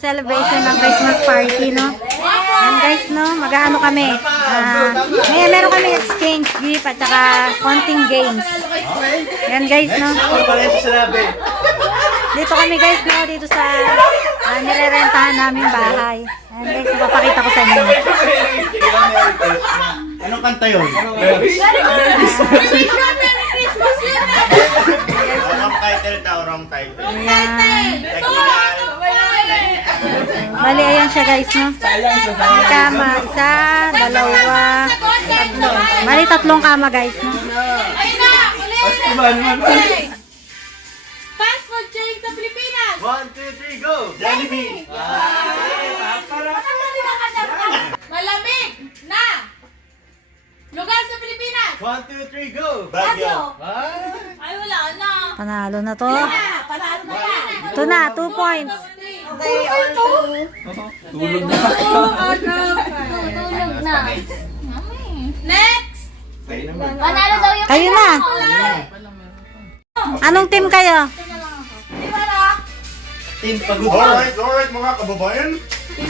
celebration ng Christmas party, no? Yan guys, no? Mag-ano kami. Meron kami exchange gift at saka konting games. Yan guys, no? Dito kami guys, no? Dito sa nirerentahan namin bahay. Yan guys, napapakita ko sa inyo. Anong kanta yun? Wrong title daw, wrong title. Ayan. Bali, ayan siya guys, no? May kama, isa, dalawa, tatlo. Bali, tatlong kama guys, no? Ayun na! Uli! Fast food chain sa Pilipinas! 1, 2, 3, go! Jollibee! Malamig na lugar sa Pilipinas! 1, 2, 3, go! Baguio! Ay, wala na! Panalo na to. Panalo na yan! Ito na, 2 points. Tulog na. Next! Panalo daw yung Kayo na. Anong team kayo? Di ba na? Team Pagod. Alright mga kababayan. Di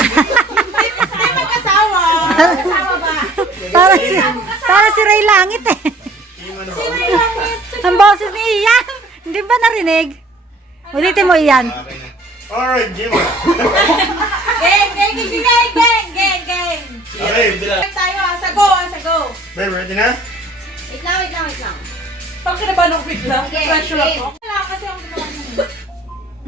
mag-asawa? Mag-asawa ba? Para si Ray Langit eh. Sino yung langit? Ang boses ni Ian. Hindi ba narinig? Ulitin mo Ian. Alright, game on. Gang! Okay, Tayo sago. babe, ready na? Wait lang. Bakit na ba nung bigla? Pressure ako. Wala kasi ang ginawa niya.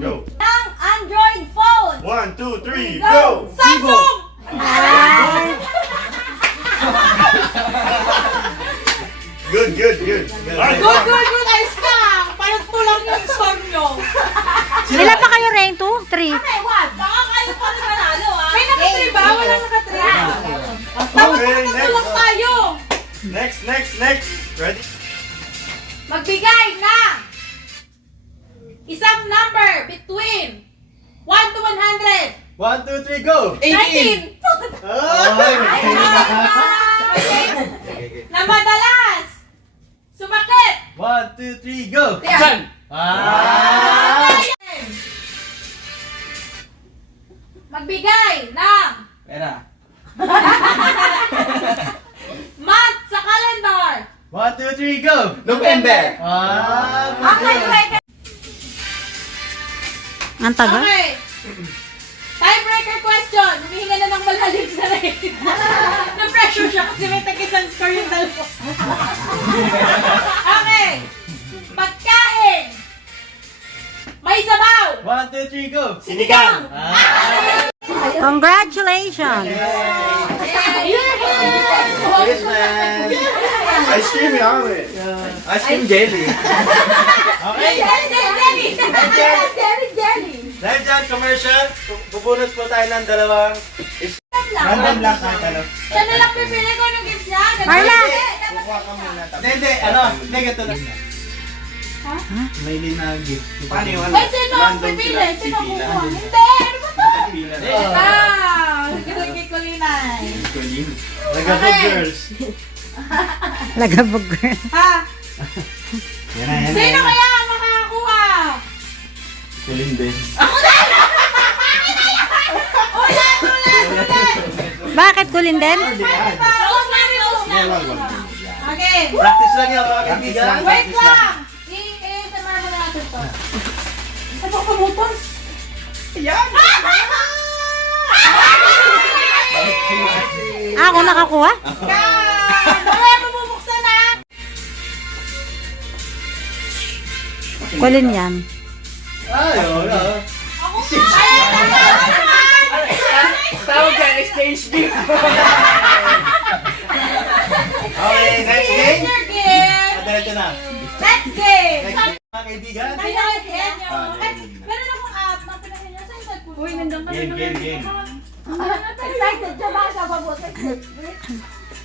Go. Ang Android phone! 1, 2, 3, go! Samsung! Ay, Good. Alright, Good, ayos ka! Parang tulang yung score nyo. ilan pa kayo, Rain? 2? 3? Okay, what? Baka kayo pa rin manalo, ah. May naka-3 ba? Wala naka-3. okay, Tulong tayo! next. Ready? Magbigay ng isang number between 1 to 100. 1, 2, 3, go! 19! Na madalas sumakit! 1, 2, 3, go! Yan. Magbigay ng Pera. month sa calendar. 1, 2, 3, go! November! Ang taga? Okay. Tiebreaker question. Humihinga na ng malalim sa rin. Na-pressure siya kasi may tag-isang score yung dalawa. Okay. Pagkain. May sabaw. 1, 2, 3, go! Sinigang! Congratulations! Christmas! Ice cream, yummy! Ice cream jelly. Okay. Jelly. Dahil dyan, commercial, bubunot po tayo ng dalawang random lang kahit ano. Siya na lang pipili ko ng gift niya. Marla! Kukuha ka muna. Hindi, ganito na. May lina gift. Paano yun? Ay, sino ang pipili? Sino kukuha? Hindi! Ano ba to? Nagkalagay ko linay. Nagabog girls. Lagabog girl. Ha? Yan Sino kaya ang makakakuha? Kuling din. Ulan! Bakit kulin din? Close na. Okay. Practice lang yan mga kaibigan. Wait lang! I-samar mo na natin to. Ano ka butos? Ako nakakuha? Mamaya mo bubuksan na! Kulin yan. Ay, wala. Ako naman! Tawag ka, exchange gift. Okay, next game. Here's your gift! Diretso na. Next game! Next game mga kaibigan. Tayo na si Enyo. Meron akong app ng pinahin niya. Saan cellphone ko? Uy, nandiyan Game. Excited siya ba? Kababote.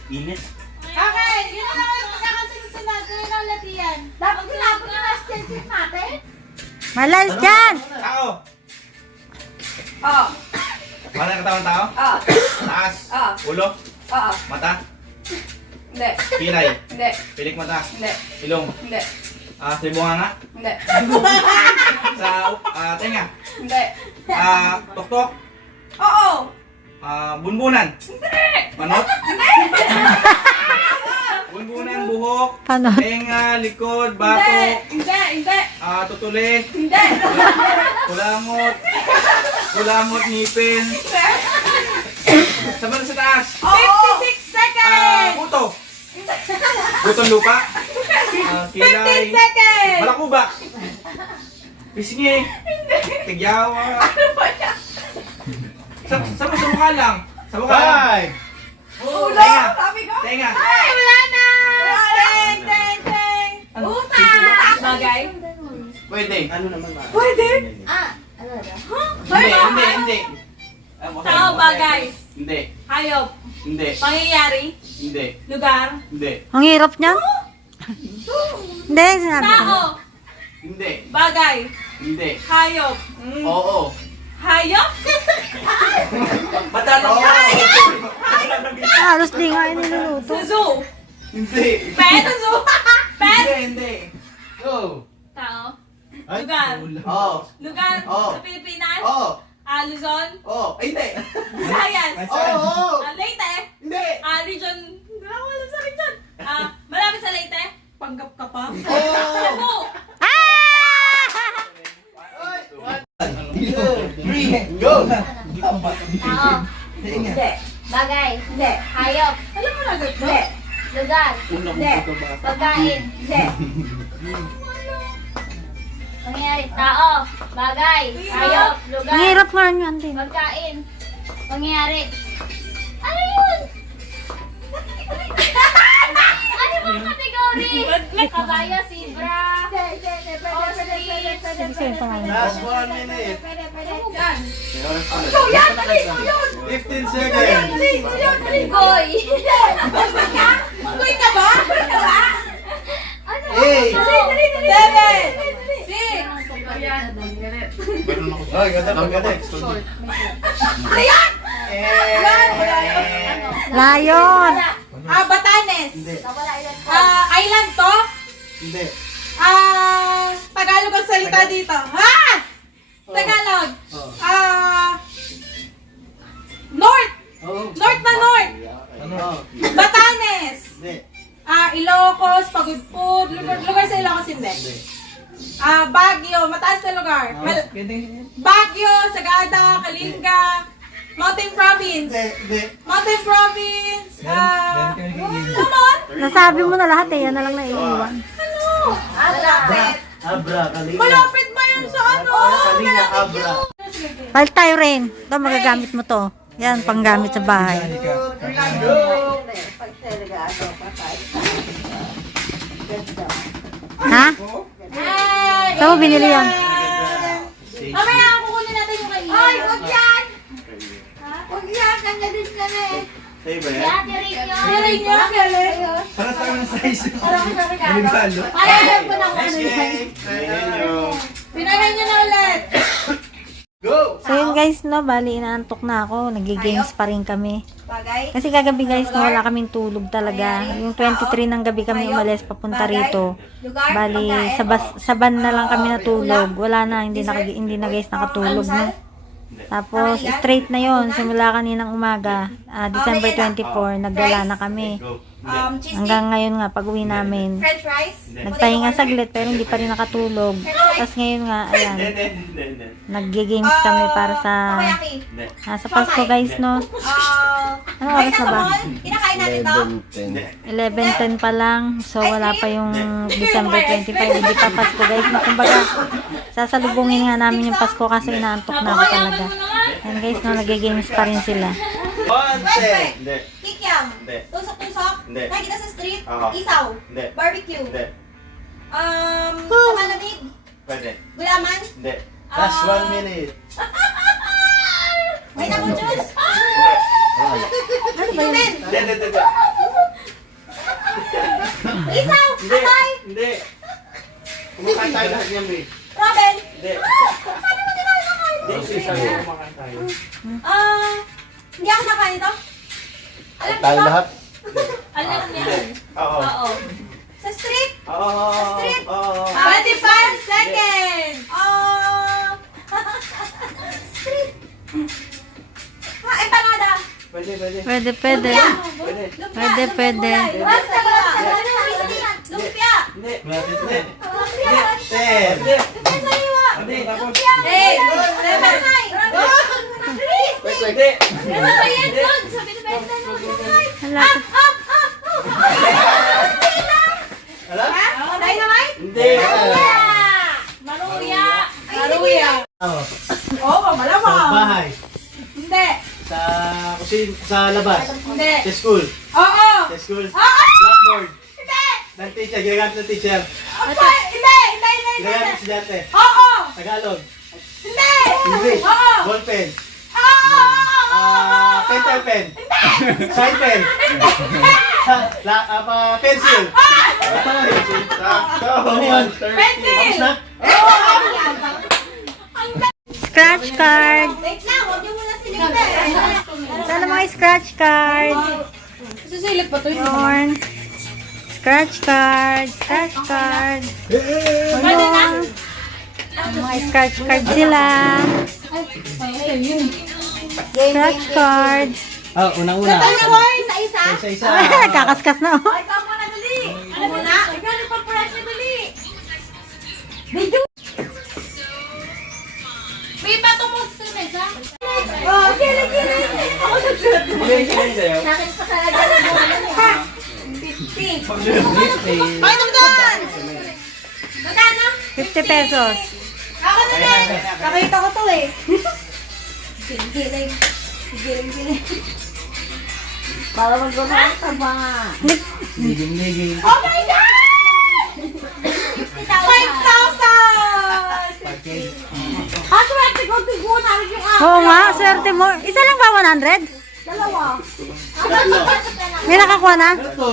Init. Okay, yun na lang yung pagkakasunod. Yun ang latiyan. Dapat tinapon na last chance natin? Malas dyan! Tao. Oo. Wala ang katawang tao? Oo. Taas. Oo. Ulo. Oo. Mata. Hindi. Pilay. Hindi. Pilik mata. Hindi. Ilong. Hindi. Sibunganga. Hindi. Sa tenga. Hindi. Tuktok. Bunbunan. Manok. Bunbunan, buhok. Paano? Tenga, likod, batok. Hindi. Tutuli. Hindi. Kulamot, ngipin. Saban sa taas. 56 seconds. Puto. Butong lupa. 15 Kilay. seconds. Balakubak. Pisngi. Tigyawa. Sa mukha lang. Sa mukha lang. 5. Ulo. Tenga. Sabi ko. Tenga. Ay, wala na. Teng. Utang. Bagay. Pwede. Ano naman ba? Pwede. Hindi. Tao, bagay. Hindi. Hayop. Hindi. Pangyayari. Hindi. Lugar. Hindi. Ang hirap niyan. Hindi, sinabi ko. Tao. Hindi. Bagay. Hindi. Hayop. Oo. Hayop? Matanong mo. Halos di nga yung niluluto. Sa zoo. Hindi. Pet. Sa zoo. Pet. Hindi. Go. Tao. Lugar. Oo. Lugar Oh. sa Pilipinas. Oo. Luzon. Oo. Hindi. Visayas. Oo. Leyte. Hindi. Region. Wala ko alam sa region. Malapit sa Leyte. Panggap ka pa. Oo. Cebu. Go. Tao. Hindi. Bagay. Hindi. Hayop. Alam mo na agad ba? Hindi. Lugar. Hindi. Pagkain. Hindi. Pangyayari. Tao. Bagay. Hayop. Ang Lugar. hirap nga yan din. Pagkain. Pangyayari. Ano yun? Ano bang kategory? Kabayo, zebra. Ostrich. Sige, sige, pangalan. Last 1 minute. Yan. Ikaw yan! 15 seconds. Goy. Manggoy ka ba? Ano? 8. 7. 6. Ay, ganda pag galit. Layon. Batanes. Hindi. Island to? Hindi. Tagalog ang salita dito. Tagalog. North. North na North. Ano? Batanes. Hindi. Ilocos, Pagudpud. Lugar sa Ilocos hindi. Baguio, mataas na lugar. Baguio, Sagada, Kalinga. Mountain Province. Hindi. Mountain Province. Come on. Nasabi mo na lahat eh. Yan na lang naiiwan. Malapit. Abra, kalina. Malapit ba yun sa ano? Kalina, abra. Palit tayo rin. Ito, magagamit mo to. Yan, panggamit sa bahay. Ha? Saan mo binili yan? Mamaya, kukunin natin yung kainin. Ay, huwag yan! Huwag yan. Nangadis ka na eh. Sa'yo ba yan? Yati rin yun. Galing niya, galing. Para sa akin size. Regalo. Ay, alam ko na kung ano yan. Escape. Thank you. Pinagay niyo na ulit. Go! So yun guys, no, bali inaantok na ako. Nag-games pa rin kami. Bagay. Kasi kagabi guys, no, wala kaming tulog talaga. Yung 23 ng gabi kami umalis papunta rito. Bali, sa van na lang kami natulog. Wala na, hindi na guys nakatulog, no. Tapos, straight na yon simula kaninang umaga, December 24, nagdala na kami. Go. Hanggang ngayon nga, pag uwi namin, French fries. nagpahinga saglit pero hindi pa rin nakatulog. Tapos ngayon nga, ayan, Hindi. nag-games kami para sa sa Pasko guys, no. Ano oras na ba? Kinakain natin to? 11:10 pa lang. So, wala pa yung December 25. Hindi pa Pasko guys. No, kumbaga, sasalubungin nga namin yung Pasko kasi inaantok na ako talaga. Ayan guys, no, nag-games pa rin sila. Once. Hindi. Kikiam. Hindi. Tusok-tusok. Hindi. Nakikita sa street. Oo. Isaw. Hindi. Barbecue. Hindi. Sa malamig. Pwede. Gulaman. Hindi. Last 1 minute. May ako juice. Ano ba yun? Hindi. Isaw. Hindi. Atay. Hindi. Kumakain tayo lahat niyan, May. Robin. Hindi. Saan naman din ako nakain? Hindi, isa kumakain tayo. Hindi ako nakain ito. Alam Tayo niyo to? lahat? Alam niyo. Oo. Oo. Sa street. Oo. Street. Oo. 25 seconds. Street. Empanada. Pwede, pwede. Pwede, pwede. Pwede, pwede. Lumpia! Hindi. Malapit na. Lumpia! 10. Hindi. Sariwa! Hindi. Tapos. 8! 7! Pwede. Nasa bayan doon! Sabi na bayan doon! Hala. Ala? Dynamite? Hindi. Maruya! Maruya! Oh. Oo, malamang! Bahay. Hindi! Sa kusin, sa labas. Hindi! Sa school. Oo! Sa school. Oo! Blackboard. Hindi! Ng teacher. Ginagamit ng teacher. Apa! Hindi! Hindi! Hindi! Ginagamit ng estudyante. Oo! Tagalog. Hindi! English. Oo! Ballpen. Oo! Pencil pen. Sign pen. Pencil. Ano yun? Pencil! Tapos na? Scratch card. Wait lang, huwag niyo muna sinigda. Sana mga scratch card. Susilip pa to yun. Yun. Scratch card. Scratch card. Pwede na? Mga scratch card sila. Scratch card. Oh, unang-una. Isa-isa. Isa-isa. Kakaskas na. Ay, ikaw muna dali. Ano muna? Ikaw na pag-pressure dali. May patong mo sa mesa? Oh, kaya ako nagsulat. Hindi sa'yo. Sa akin pa talaga na 50. Bakit ang doon? Magkano? 50 pesos. Ako na din. Nakita ko to eh. Giling. Giling. Para mag-gumang taba. Liging-liging. Oh my God! 50,000! 5K. Ah, swerte ko, tigunan yung Oo nga, swerte mo. Isa lang ba 100? dalawa. May nakakuha na? Ano to?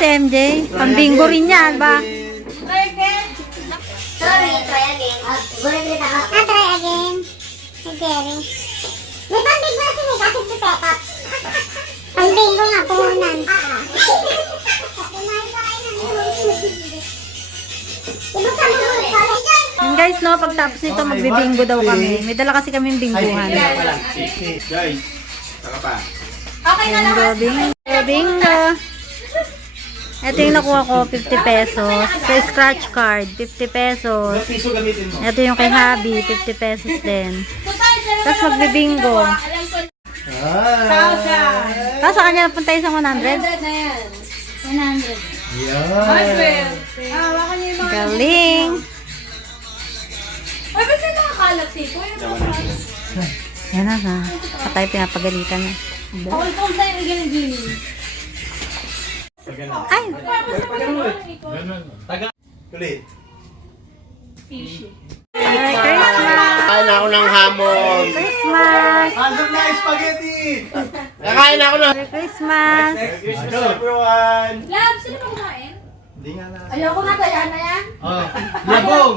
Si MJ. Pambingo rin yan ba? Sorry, try again. Try again. Si Jerry. May pambingo na sini kasi si Peppa. Pambingo nga puhunan. Yun guys, no, pagtapos nito magbibingo daw kami. May dala kasi kaming bingguhan. Guys, saka pa. Okay na Bingo, bingo, bingo. Ito yung nakuha ko, 50 pesos. Sa scratch card, 50 pesos. Ilang piso gamitin mo? Ito yung kay Habi, 50 pesos din. Tapos magbibingo. Tapos sa kanya napunta isang 100. na yan. 100. Yan. Hawakan niyo yung mga... Galing. Ay, ba't yung nakakalat dito? Yung nakakalat. Yan na ha. Patay pinapagalitan niya. Pakul-pakul tayo yung giling-giling. Ay! Ulit. Merry Christmas! Kain ako ng hamon. Christmas! Andun na spaghetti! Kakain ako ng... Merry Christmas! Merry Christmas everyone. Love, sino ba kumain? Hindi nga na. Ayoko na, kaya na yan. Oh, labong!